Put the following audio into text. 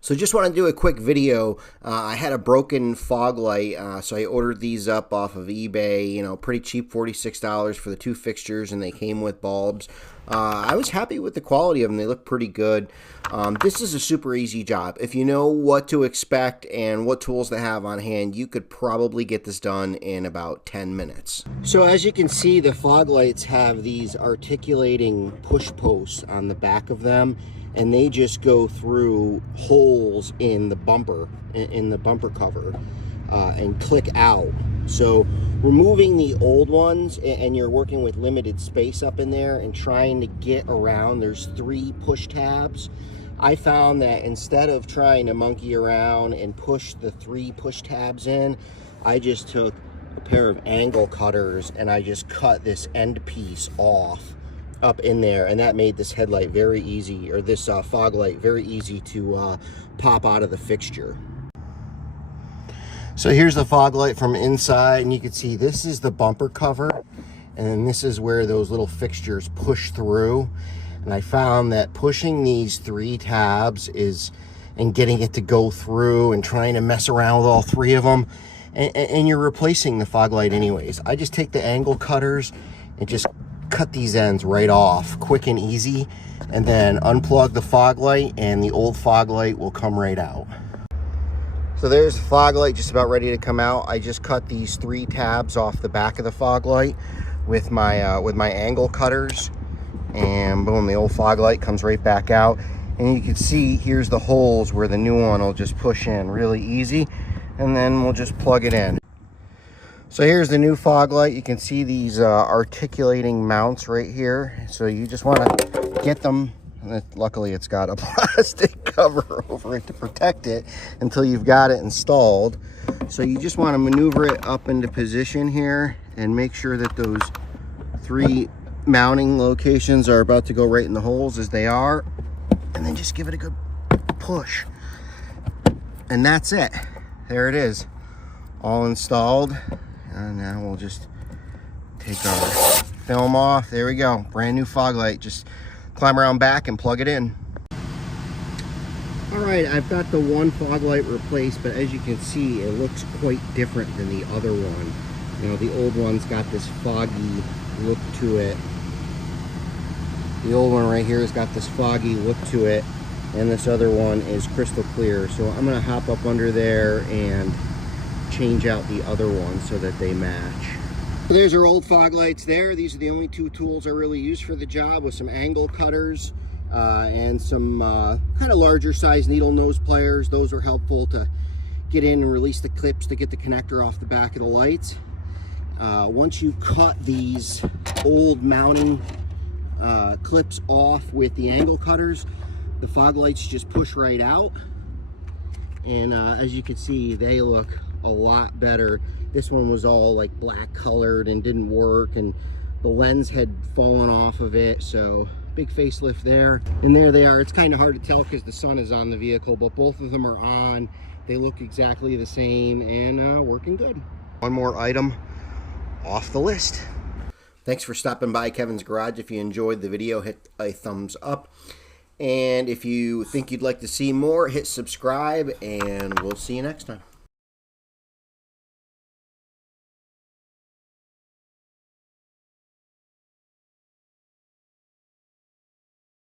So just want to do a quick video. I had a broken fog light, so I ordered these up off of eBay, pretty cheap, $46 for the two fixtures, and they came with bulbs. I was happy with the quality of them. They look pretty good. This is a super easy job. If you know what to expect and what tools to have on hand, you could probably get this done in about 10 minutes. So as you can see, the fog lights have these articulating push posts on the back of them, and they just go through holes in the bumper cover and click out. So removing the old ones, and you're working with limited space up in there and trying to get around, there's 3 push tabs. I found that instead of trying to monkey around and push the 3 push tabs in, I just took a pair of angle cutters and I just cut this end piece off up in there, and that made this headlight very easy, or this fog light very easy to pop out of the fixture. So here's the fog light from inside, and you can see this is the bumper cover, and then this is where those little fixtures push through. And I found that pushing these 3 tabs and getting it to go through and trying to mess around with all 3 of them, and you're replacing the fog light anyways. I just take the angle cutters and just cut these ends right off, quick and easy, and then unplug the fog light, and the old fog light will come right out. So there's the fog light just about ready to come out. I just cut these 3 tabs off the back of the fog light with my angle cutters, and boom, the old fog light comes right back out. And you can see here's the holes where the new one will just push in really easy, and then we'll just plug it in. So here's the new fog light. You can see these articulating mounts right here. So you just want to get them. Luckily, it's got a plastic cover over it to protect it until you've got it installed. So you just want to maneuver it up into position here and make sure that those 3 mounting locations are about to go right in the holes as they are. And then just give it a good push. And that's it. There it is. All installed. And now we'll just take our film off. There we go. Brand new fog light. Just climb around back and plug it in. All right, I've got the one fog light replaced, but as you can see, it looks quite different than the other one. The old one's got this foggy look to it. The old one right here has got this foggy look to it, and this other one is crystal clear. So I'm gonna hop up under there and change out the other one so that they match. So there's our old fog lights there. These are the only 2 tools I really use for the job, with some angle cutters and some kind of larger size needle nose pliers. Those are helpful to get in and release the clips to get the connector off the back of the lights. Once you cut these old mounting clips off with the angle cutters, the fog lights just push right out. And as you can see, they look a lot better. This one was all like black colored and didn't work, and the lens had fallen off of it, so big facelift there. And there they are. It's kind of hard to tell because the sun is on the vehicle, but both of them are on. They look exactly the same and working good. One more item off the list. Thanks for stopping by Kevin's Garage. If you enjoyed the video, hit a thumbs up. And if you think you'd like to see more, hit subscribe, and we'll see you next time.